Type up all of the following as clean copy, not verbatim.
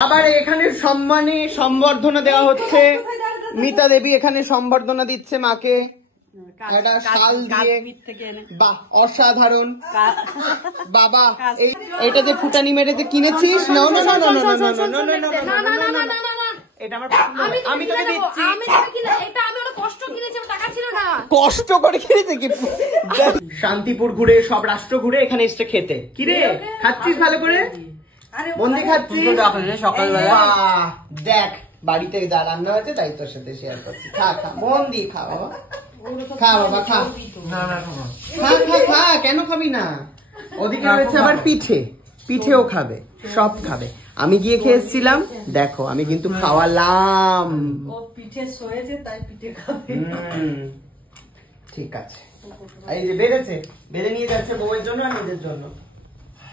আবার এখানে সম্মানে সম্বর্ধনা দেওয়া হচ্ছে। মিতা দেবী এখানে সম্বর্ধনা দিচ্ছে মাকে একটা শাল দিয়ে। বাহ, অসাধারণ। বাবা এটা যে ফুটানি মেরেতে কিনেছিস? না না না না না না না না না, এটা আমার আমি তোকে দিচ্ছি। এটা আমি অনেক কষ্ট কিনেছি, টাকা ছিল না। কষ্ট করে কিনেছে কি? শান্তিপুর ঘুরে সব রাষ্ট্র ঘুরে এখানে এসে খেতে। কি রে খাচ্ছিস ভালো করে? মন্দি খাচ্ছিস সকালবেলা? দেখ বাড়িতে যা রান্না হয়েছে তাই তোর সাথে শেয়ার করছি। খা খা মন্দি, খা বাবা, খা বাবা, খা খা খা খা। কেন খাবি না? ওদিকে রয়েছে আবার পিঠে, পিঠেও খাবে, সব খাবে। আমি গিয়ে খেয়ে এসেছিলাম, দেখো আমি কিন্তু খাওয়ালাম। পিঠে সয়েছে তাই পিঠে খাবে। ঠিক আছে, এই যে বেড়েছে, বেড়ে নিয়ে যাচ্ছে বউয়ের জন্য আর নিজের জন্য।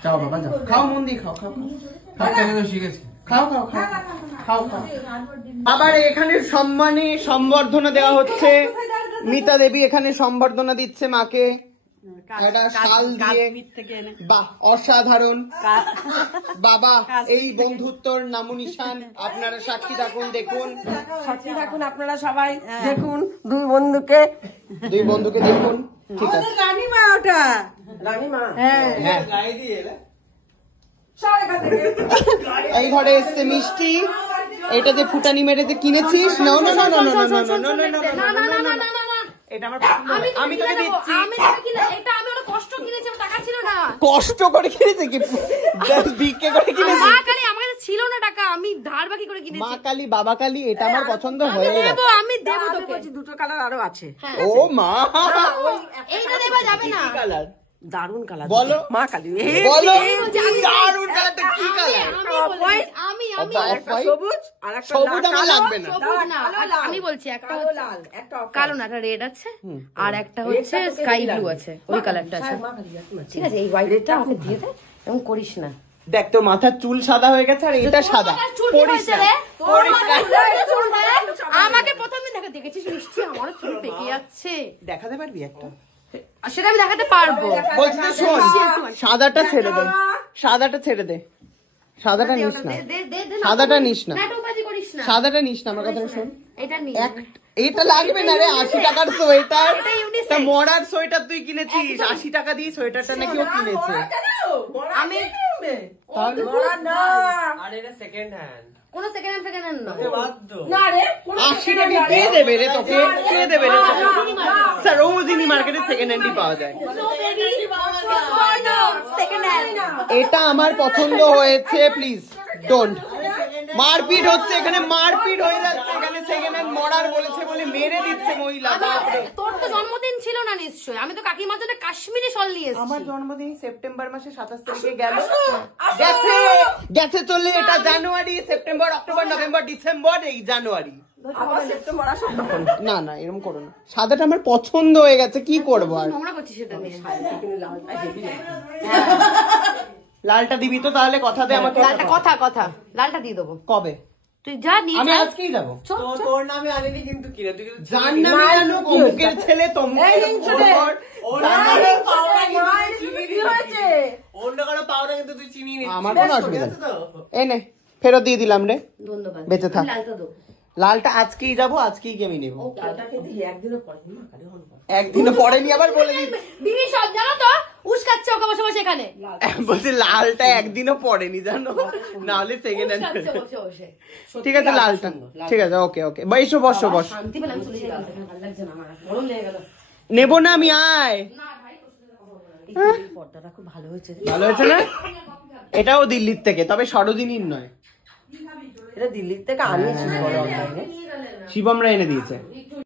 যাও বাবা যাও, খাও মন্দি, খাও খাও খাও খাও খাও খাও খাও। আবার এখানে সম্মানে সম্বর্ধনা দেওয়া হচ্ছে। মিতা দেবী এখানে সম্বর্ধনা দিচ্ছে মাকে একটা শাল দিয়ে। বাহ, অসাধারণ। বাবা এই বন্ধুত্বর নামুনিশান। আপনারা সাক্ষী থাকুন, দেখুন, সাক্ষী থাকুন আপনারা সবাই। দেখুন দুই বন্ধুকে দেখুন। ঠিক আছে, রানীমা, ওটা রানীমা। হ্যাঁ এই ঘরে এসছে মিষ্টি। এটা যে ফুটানি মেরেতে কিনেছিস? না না না না না না না, এটা আমার আমি তোকে দিচ্ছি। এটা আমি অনেক কষ্ট কিনেছি, টাকা ছিল না। কষ্ট করে কিনেছে কি? বিক্রি করে কিনেছে? মা কালী আমার কাছে ছিল না টাকা, আমি ধার বাকি করে কিনেছি। মা কালী বাবা কালী এটা আমার পছন্দ হয়ে গেছে। আমি দেব তোকে। দুটো কালার আরো আছে। ও মা, এইটা দেবা যাবে না। কালার দারুন কালার বলো। মা কালী বলো দারুন কালারটা কি কালার? আমি সবুজ আর একটা সবুজ আমার লাগবে না। আমি বলছি একটা কালো না, একটা রেড আছে আর একটা হচ্ছে স্কাই ব্লু আছে, ওই কালারটা আছে। ঠিক আছে, এই হোয়াইটটা আমাকে দিয়ে দে, এমন করিস না। দেখ তোর মাথার চুল সাদা হয়ে গেছে আর এটা সাদা। আমাকে প্রথমে দেখেছিস মিষ্টি, আমার চুল পেকে যাচ্ছে। দেখাতে পারবি একটা? সেটা আমি দেখাতে পারবো। বলছি তো শোন, সাদাটা ছেড়ে দে, সাদাটা ছেড়ে দে, সাদাটা নিস না, সাদাটা নিস না, সাদাটা নিস না, আমার কথা শোন। এটা লাগবে না রে, 80 টাকার সোয়েটার, মরার সোয়েটার তুই কিনেছিস 80 টাকা দিয়ে। সোয়েটারটা নাকি ও কিনেছে। আমি কোনো সেকেন্ড হ্যান্ড না রে, 80 টাকা কে দেবে রে তোকে? কে দেবে রে? সরোজিনী মার্কেটে সেকেন্ড হ্যান্ডই পাওয়া যায়। এটা আমার পছন্দ হয়েছে, প্লিজ ডোন্ট। মারপিট হচ্ছে এখানে, মারপিট হয়ে যাচ্ছে এখানে। সেকেন্ড হ্যান্ড মরার বলেছে বলে মেরে দিচ্ছে মহিলা। তোর তো জন্মদিন ছিল না নিশ্চয়ই? আমি তো কাকিমার জন্য কাশ্মীরি শল নিয়ে এসেছি। আমার জন্মদিন সেপ্টেম্বর মাসে 27 তারিখে গেল, গেছে চলে। এটা জানুয়ারি, সেপ্টেম্বর, অক্টোবর, নভেম্বর, ডিসেম্বর, এই জানুয়ারি। না না এরকম করো না, সাদাটা আমার পছন্দ হয়ে গেছে, কি করবো আর। নোংরা করছিস সেটা নিয়ে। লালটা দিবি তো তাহলে? কথা দে আমাকে। কথা লালটা দিয়ে দেবো। কবে? তুই যা নিয়ে আমি আজকেই যাবো। তোর নামে আনেনি কিন্তু কিনা, তুই কিন্তু জান নামে আনো, অমুকের ছেলে তমুকের অন্য কারো পাওনা কিন্তু তুই চিনি নি। আমার কোনো অসুবিধা নেই। এই নে ফেরত দিয়ে দিলাম রে, ধন্যবাদ। বেঁচে থাক। লালটা দেবো। লালটা আজকেই যাবো, আজকেই আমি নেবো। একদিনও পরেনি আবার বলে দিচ্ছি। বিবি সব জানো তো উস্কাচ্ছে ওকে বসে বসে এখানে। বলছি লালটা একদিনও পরেনি জানো, নাহলে সেকেন্ড হ্যান্ড। বসে বসে। ঠিক আছে লালটা, ঠিক আছে, ওকে ওকে। বসো বসো বস। শান্তি পেলাম, চলে যাই। ভালো লাগছে না আমার, গরম লেগে গেল। নেবো না আমি, আয়। এই পর্দাটা খুব ভালো হয়েছে। ভালো হয়েছে না? এটাও দিল্লির থেকে, তবে সরোজিনীর নয়। এটা দিল্লির থেকে আনিয়েছি, শিবমরা এনে দিয়েছে।